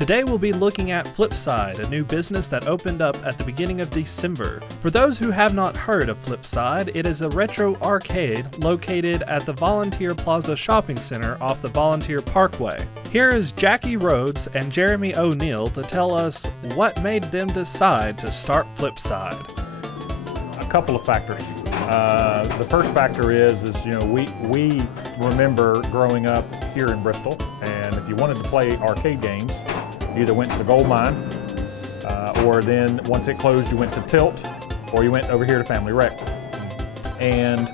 Today we'll be looking at Flipside, a new business that opened up at the beginning of December. For those who have not heard of Flipside, it is a retro arcade located at the Volunteer Plaza Shopping Center off the Volunteer Parkway. Here is Jackie Rhodes and Jeremy O'Neill to tell us what made them decide to start Flipside. A couple of factors. The first factor is we remember growing up here in Bristol, and if you wanted to play arcade games, you either went to the gold mine, or then once it closed, you went to Tilt, or you went over here to Family Rec. And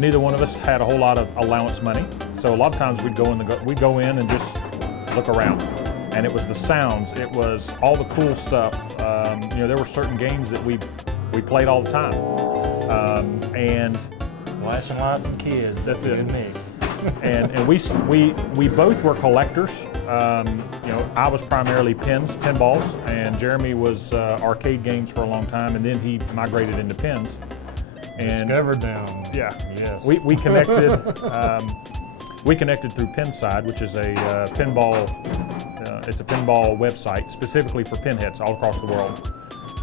neither one of us had a whole lot of allowance money, so a lot of times we'd go in and just look around. And it was the sounds, it was all the cool stuff. There were certain games that we played all the time. And flashing lights and kids. That's it. Good mix. and we both were collectors. I was primarily pinballs, and Jeremy was arcade games for a long time, and then he migrated into pins. And discovered them. Yeah. Yes. We connected. We connected through Pinside, which is a pinball. It's a pinball website specifically for pinheads all across the world.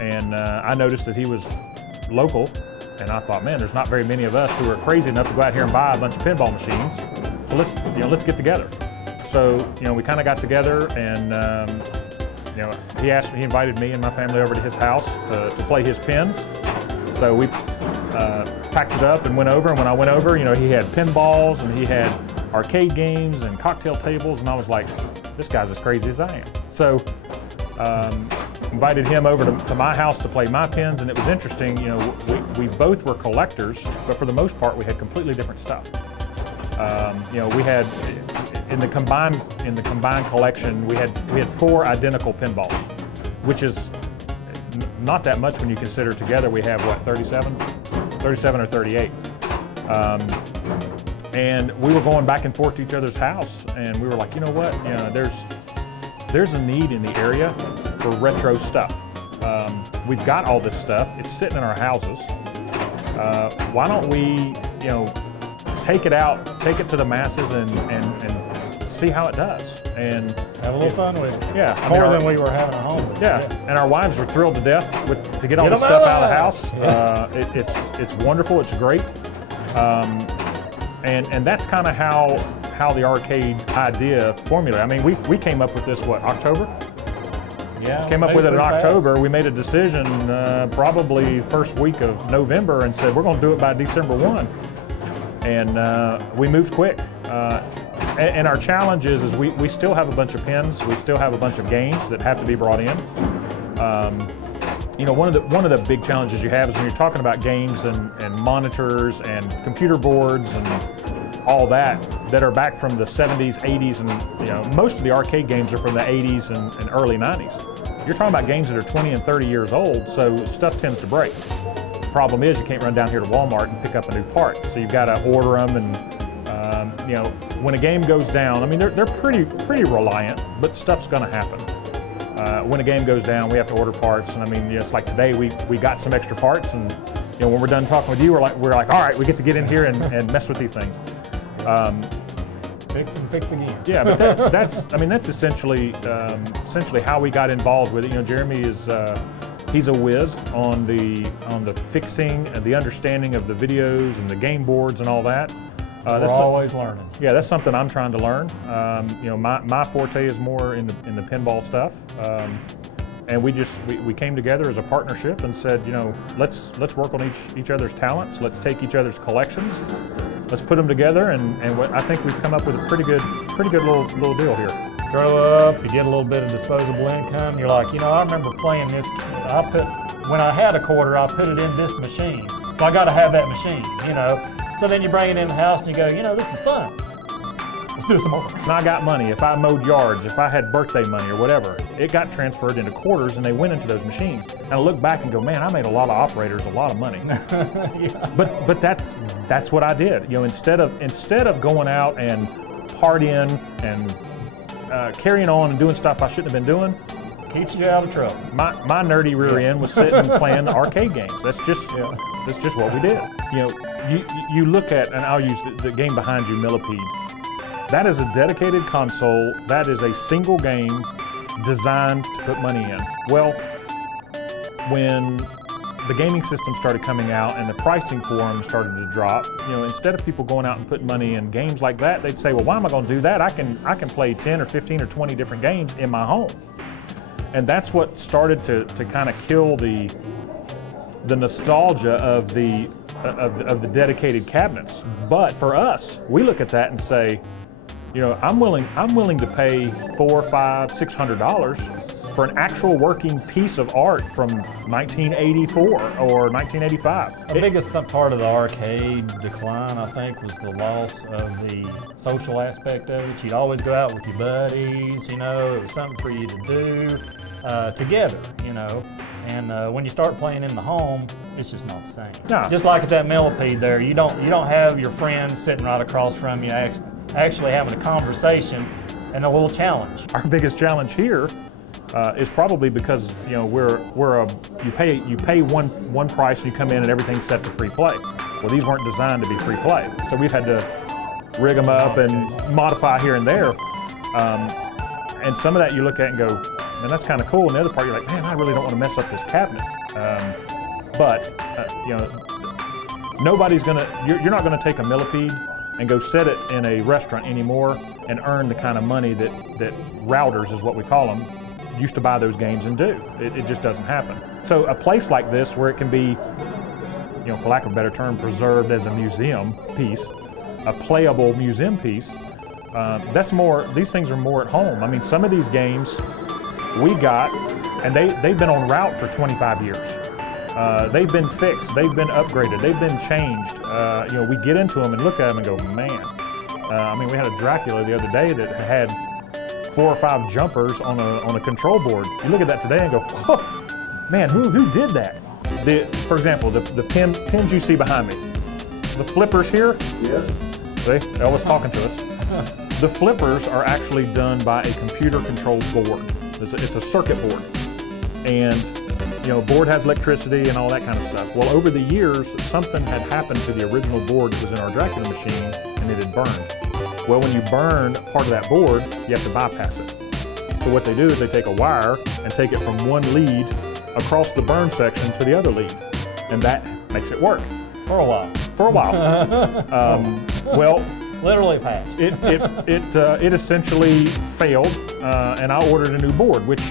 And I noticed that he was local, and I thought, man, there's not very many of us who are crazy enough to go out here and buy a bunch of pinball machines. So let's get together. So we kind of got together, and he invited me and my family over to his house to play his pins. So we packed it up and went over. And when I went over, he had pinballs and he had arcade games and cocktail tables, and I was like, this guy's as crazy as I am. So invited him over to my house to play my pins, and it was interesting. We both were collectors, but for the most part, we had completely different stuff. We had in the combined collection, we had 4 identical pinballs, which is not that much when you consider together we have what, 37 or 38. And we were going back and forth to each other's house, and we were like, you know what? There's a need in the area for retro stuff. We've got all this stuff. It's sitting in our houses. Why don't we, take it out, take it to the masses, and see how it does, and have a little fun with it. Yeah, more than we were having at home. Yeah, and our wives are thrilled to death to get all this stuff out of the house. Yeah. It's wonderful. It's great. And that's kind of how the arcade idea formulated. I mean, we came up with this, what, October? Yeah. Came up with it in October. We made a decision probably first week of November and said, we're going to do it by December 1. And we moved quick. And our challenge is we still have a bunch of pins. We still have a bunch of games that have to be brought in. One of the big challenges you have is when you're talking about games and monitors and computer boards and all that are back from the 70s, 80s, and most of the arcade games are from the 80s and early 90s. You're talking about games that are 20 and 30 years old, so stuff tends to break. The problem is you can't run down here to Walmart and pick up a new part, so you've got to order them. And when a game goes down, I mean they're pretty reliant, but stuff's going to happen. When a game goes down, we have to order parts, and I mean, it's like today we got some extra parts, and when we're done talking with you, we're like, all right, we get to get in here and mess with these things. Fix and fix again. Yeah, but that's essentially how we got involved with it. Jeremy is he's a whiz on the fixing and the understanding of the videos and the game boards and all that. We're always learning. Yeah, that's something I'm trying to learn. My forte is more in the pinball stuff, and we came together as a partnership and said, let's work on each other's talents. Let's take each other's collections. Let's put them together, and I think we've come up with a pretty good little deal here. Grow up, you get a little bit of disposable income. You're like, I remember playing this. When I had a quarter, I put it in this machine, so I got to have that machine, So then you bring it in the house and you go, this is fun. Let's do some more. And I got money. If I mowed yards, if I had birthday money or whatever, it got transferred into quarters and they went into those machines. And I look back and go, man, I made a lot of operators a lot of money. Yeah. But that's what I did. Instead of going out and partying and carrying on and doing stuff I shouldn't have been doing, keeps you out of trouble. My nerdy rear end was sitting playing the arcade games. That's just what we did. You look at, and I'll use the game behind you, Millipede. That is a dedicated console. That is a single game designed to put money in. Well, when the gaming system started coming out and the pricing for them started to drop, instead of people going out and putting money in games like that, they'd say, well, why am I going to do that? I can play 10 or 15 or 20 different games in my home. And that's what started to kind of kill the nostalgia of the dedicated cabinets. But for us, we look at that and say, I'm willing to pay $400, $500, $600 for an actual working piece of art from 1984 or 1985. The biggest part of the arcade decline, I think, was the loss of the social aspect of it. You'd always go out with your buddies, it was something for you to do together, And when you start playing in the home, it's just not the same. No. Just like at that millipede there, you don't have your friends sitting right across from you actually having a conversation and a little challenge. Our biggest challenge here is probably because you pay one price and you come in and everything's set to free play. Well, these weren't designed to be free play, so we've had to rig them up and modify here and there. And some of that you look at and go, man, that's kind of cool. And the other part you're like, man, I really don't want to mess up this cabinet. Nobody's you're not gonna take a millipede and go set it in a restaurant anymore and earn the kind of money that routers, is what we call them, used to buy those games and do. It just doesn't happen. So a place like this where it can be, for lack of a better term, preserved as a museum piece, a playable museum piece, these things are more at home. I mean, some of these games we got, and they've been on route for 25 years. They've been fixed, they've been upgraded, they've been changed. We get into them and look at them and go, man. We had a Dracula the other day that had 4 or 5 jumpers on a control board. You look at that today and go, oh, man, who did that? For example, the pins you see behind me, the flippers here. Yeah. See, Elvis talking to us. The flippers are actually done by a computer-controlled board. It's a circuit board, and board has electricity and all that kind of stuff. Well, over the years, something had happened to the original board that was in our Dracula machine, and it had burned. Well, when you burn part of that board, you have to bypass it. So what they do is they take a wire and take it from one lead across the burn section to the other lead, and that makes it work. For a while. For a while. Well, literally patched. It essentially failed, and I ordered a new board, which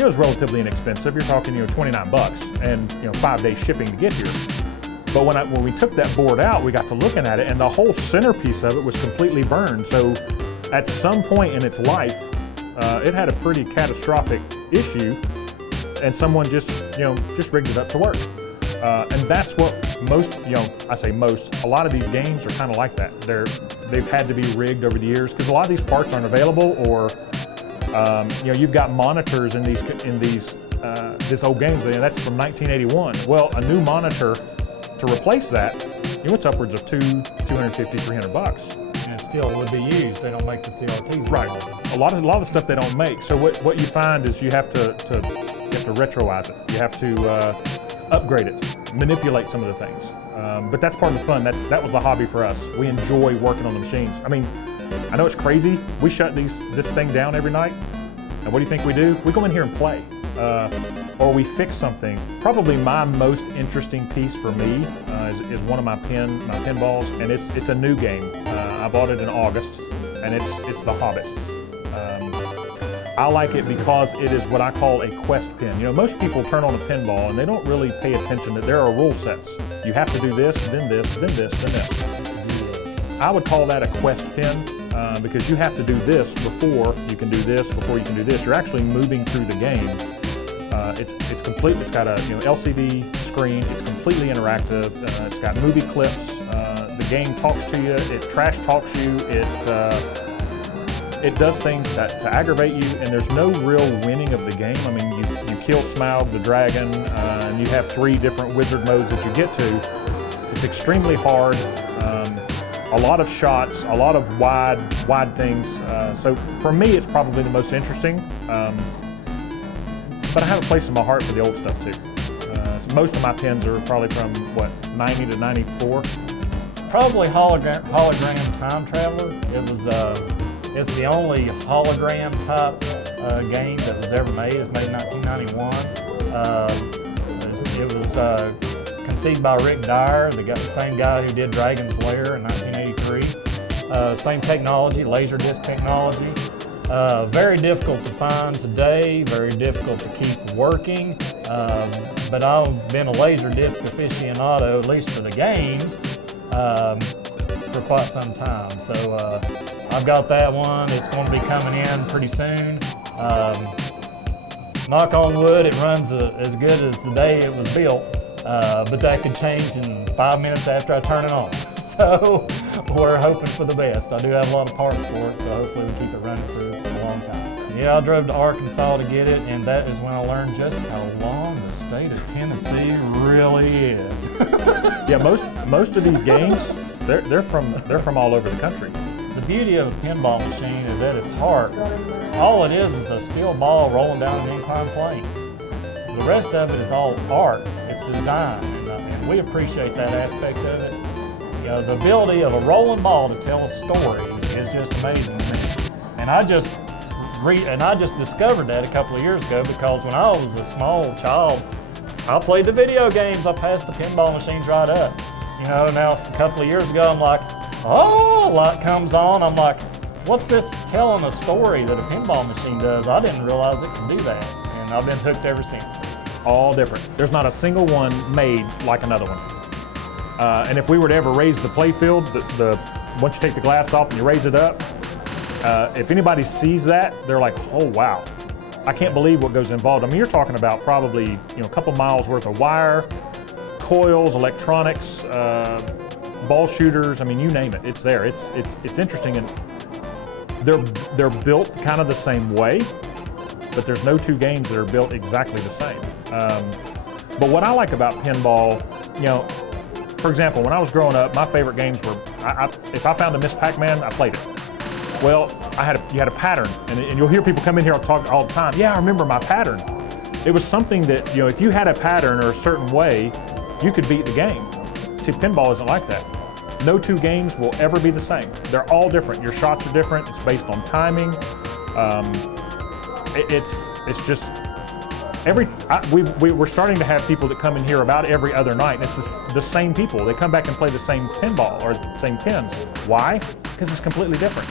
was relatively inexpensive. You're talking, $29 and 5 days shipping to get here. But when we took that board out, we got to looking at it, and the whole centerpiece of it was completely burned. So at some point in its life, it had a pretty catastrophic issue, and someone just rigged it up to work. And that's what most, I say most, a lot of these games are kind of like that. They've had to be rigged over the years because a lot of these parts aren't available, or you've got monitors in this old game. That's from 1981. Well, a new monitor to replace that, it's upwards of $250, $300. And it still would be used. They don't make the CRTs. Right. A lot of the stuff they don't make. So what you find is you have to retroize it. You have to upgrade it, manipulate some of the things. But that's part of the fun. That was the hobby for us. We enjoy working on the machines. I know it's crazy. We shut this thing down every night, and what do you think we do? We go in here and play. Or we fix something. Probably my most interesting piece for me is one of my pinballs, and it's a new game. I bought it in August, and it's The Hobbit. I like it because it is what I call a quest pin. Most people turn on a pinball and they don't really pay attention that there are rule sets. You have to do this, then this, then this, then this. I would call that a quest pin because you have to do this before you can do this, before you can do this. You're actually moving through the game. It's complete. It's got a LCD screen. It's completely interactive. It's got movie clips. The game talks to you. It trash talks you. It does things to aggravate you, and there's no real winning of the game. You kill Smaug the dragon, and you have 3 different wizard modes that you get to. It's extremely hard. A lot of shots, a lot of wide things. So for me, it's probably the most interesting. But I have a place in my heart for the old stuff too. So most of my pins are probably from 90 to 94. Probably hologram time traveler. It's the only hologram type game that was ever made. It was made in 1991. It was conceived by Rick Dyer, the same guy who did Dragon's Lair in 1983. Same technology, Laserdisc technology. Very difficult to find today, very difficult to keep working, but I've been a Laserdisc aficionado, at least for the games, for quite some time. So I've got that one. It's going to be coming in pretty soon. Knock on wood, it runs as good as the day it was built, but that could change in 5 minutes after I turn it on. So we're hoping for the best. I do have a lot of parts for it, so hopefully we keep it running for a long time. Yeah, I drove to Arkansas to get it, and that is when I learned just how long the state of Tennessee really is. Yeah, most of these games, they're from all over the country. The beauty of a pinball machine is at its heart, all it is a steel ball rolling down an inclined plane. The rest of it is all art, it's design, and we appreciate that aspect of it. You know, the ability of a rolling ball to tell a story is just amazing to me. And I just discovered that a couple of years ago, because when I was a small child, I played the video games. I passed the pinball machines right up. You know, now a couple of years ago, I'm like, oh, light comes on. I'm like, what's this telling a story that a pinball machine does? I didn't realize it could do that, and I've been hooked ever since. All different. There's not a single one made like another one. And if we were to ever raise the play field, once you take the glass off and you raise it up, if anybody sees that, they're like, oh wow, I can't believe what goes involved. I mean, you're talking about probably a couple miles worth of wire, coils, electronics, ball shooters. I mean, you name it, it's there. It's interesting, and they're built kind of the same way, but there's no two games that are built exactly the same. But what I like about pinball, for example, when I was growing up, my favorite games were, if I found a Miss Pac-Man, I played it. Well, you had a pattern, and you'll hear people come in here and talk all the time, yeah, I remember my pattern. It was something that, if you had a pattern or a certain way, you could beat the game. See, pinball isn't like that. No two games will ever be the same. They're all different. Your shots are different. It's based on timing. It's just, we're starting to have people that come in here about every other night, and it's the same people. They come back and play the same pinball or the same pins. Why? Because it's completely different.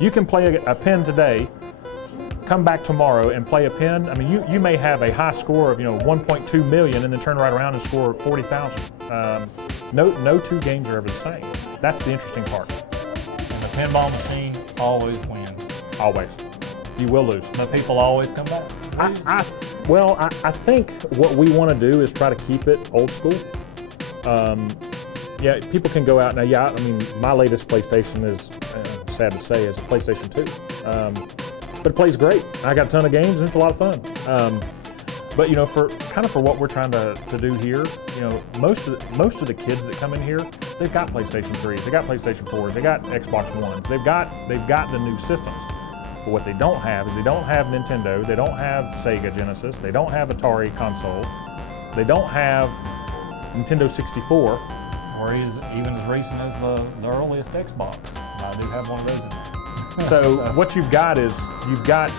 You can play a pin today, come back tomorrow and play a pin. I mean, you may have a high score of 1.2 million and then turn right around and score 40,000. No two games are ever the same. That's the interesting part. And the pinball machine always wins. Always. You will lose. But people always come back. I think what we want to do is try to keep it old school. Yeah, people can go out now. Yeah, I mean, my latest PlayStation is, sad to say, is a PlayStation 2. But it plays great. I got a ton of games and it's a lot of fun. But for what we're trying to do here, most of the kids that come in here, they've got PlayStation 3s, they got PlayStation 4s, they got Xbox Ones, they've got the new systems. But what they don't have is they don't have Nintendo, they don't have Sega Genesis, they don't have Atari console, they don't have Nintendo 64. Or even as recent as the earliest Xbox. I do have one of those in there. So what you've got is you've got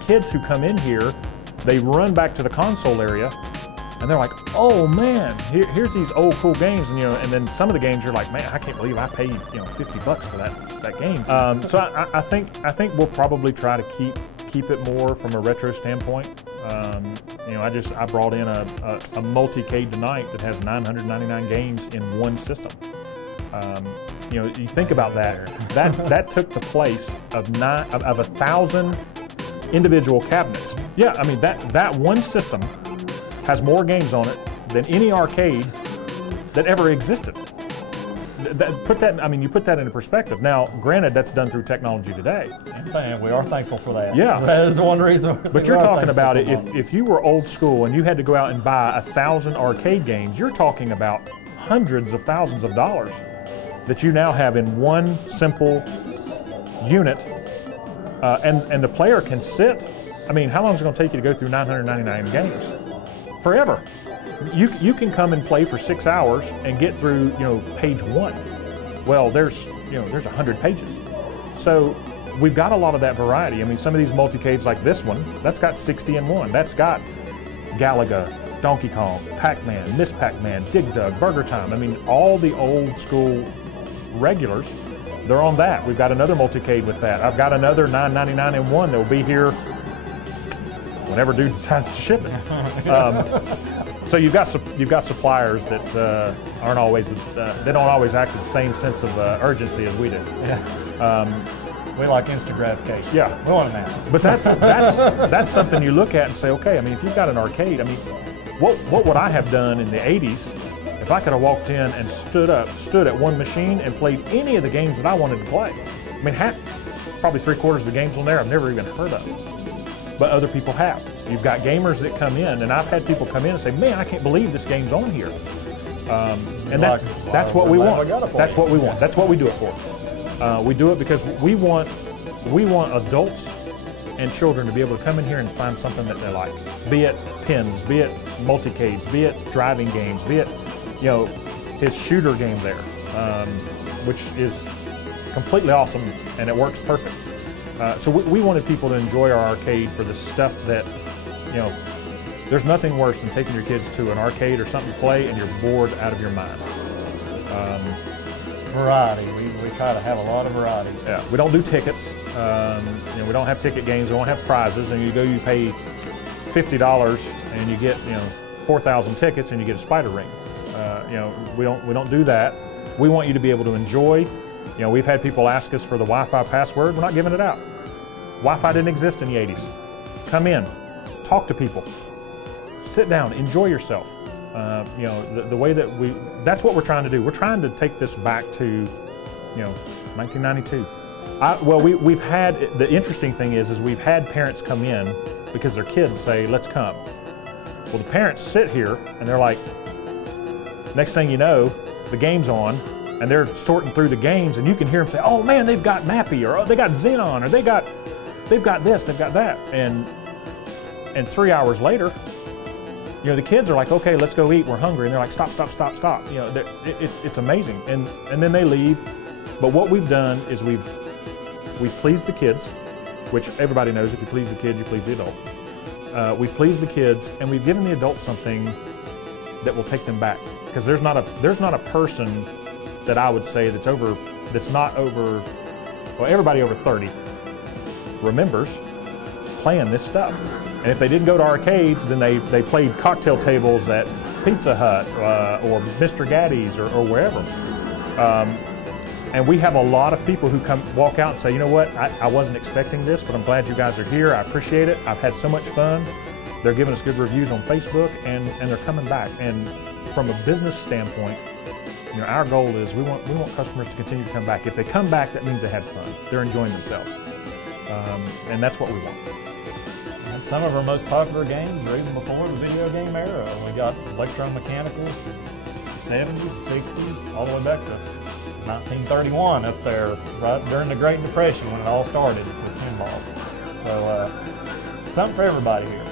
kids who come in here, they run back to the console area, and they're like, "Oh man, here's these old cool games," and then some of the games you're like, "Man, I can't believe I paid $50 for that game." So I think we'll probably try to keep it more from a retro standpoint. I brought in a multi-cade tonight that has 999 games in one system. You think about that. That took the place of 1,000 individual cabinets. Yeah, I mean that one system has more games on it than any arcade that ever existed. You put that into perspective. Now, granted, that's done through technology today. And we are thankful for that. Yeah. That is one reason. But you're talking about it, if you were old school and you had to go out and buy 1,000 arcade games, you're talking about hundreds of thousands of dollars that you now have in one simple unit. And the player can sit. I mean, how long is it going to take you to go through 999 games? Forever. You can come and play for 6 hours and get through, page 1. Well, there's 100 pages. So we've got a lot of that variety. I mean, some of these multicades like this one, that's got 60 in one. That's got Galaga, Donkey Kong, Pac-Man, Miss Pac-Man, Dig Dug, Burger Time. I mean, all the old school regulars, they're on that. We've got another multicade with that. I've got another $9.99 in one that will be here whenever dude decides to ship it. So you've got suppliers that aren't always they don't always act with the same sense of urgency as we do. Yeah. We like instant gratification. Yeah, we want it now. But that's something you look at and say, okay. I mean, if you've got an arcade, I mean, what would I have done in the '80s if I could have walked in and stood at one machine and played any of the games that I wanted to play? I mean, probably 3/4 of the games on there I've never even heard of, but other people have. You've got gamers that come in, and I've had people come in and say, man, I can't believe this game's on here. And that's what we want. That's what we want. That's what we do it for. We do it because we want adults and children to be able to come in here and find something that they like. Be it pins, be it multicades, be it driving games, be it, you know, his shooter game there, which is completely awesome and it works perfect. So we wanted people to enjoy our arcade for the stuff that, you know, there's nothing worse than taking your kids to an arcade or something to play and you're bored out of your mind. Variety. We try to have a lot of variety. Yeah, we don't do tickets. You know, we don't have ticket games. We don't have prizes. And you pay $50 and you get, you know, 4,000 tickets and you get a spider ring. You know, we don't do that. We want you to be able to enjoy. You know, we've had people ask us for the Wi-Fi password. We're not giving it out. Wi-Fi didn't exist in the '80s. Come in, talk to people, sit down, enjoy yourself. You know, the way that that's what we're trying to do. We're trying to take this back to, you know, 1992. Well, we've had, the interesting thing is we've had parents come in because their kids say, let's come. Well, the parents sit here and they're like, next thing you know, the game's on and they're sorting through the games and you can hear them say, oh man, they've got Mappy, or oh, they got Xenon, or they've got this, they've got that. And 3 hours later, you know, the kids are like, okay, let's go eat, we're hungry. And they're like, stop, stop, stop, stop. You know, it's amazing. And then they leave. But what we've done is we've pleased the kids, which everybody knows if you please the kid, you please the adult. We've pleased the kids and we've given the adults something that will take them back. Because there's not a person that I would say that's not over, well, everybody over 30 remembers playing this stuff. And if they didn't go to arcades, then they played cocktail tables at Pizza Hut or Mr. Gaddy's or wherever. And we have a lot of people who walk out and say, you know what, I wasn't expecting this, but I'm glad you guys are here. I appreciate it. I've had so much fun. They're giving us good reviews on Facebook, and they're coming back. And from a business standpoint, you know, our goal is we want customers to continue to come back. If they come back, that means they had fun. They're enjoying themselves. And that's what we want. And some of our most popular games are even before the video game era. We got electromechanicals, 70s, 60s, all the way back to 1931 up there, right during the Great Depression when it all started with pinball. So something for everybody here.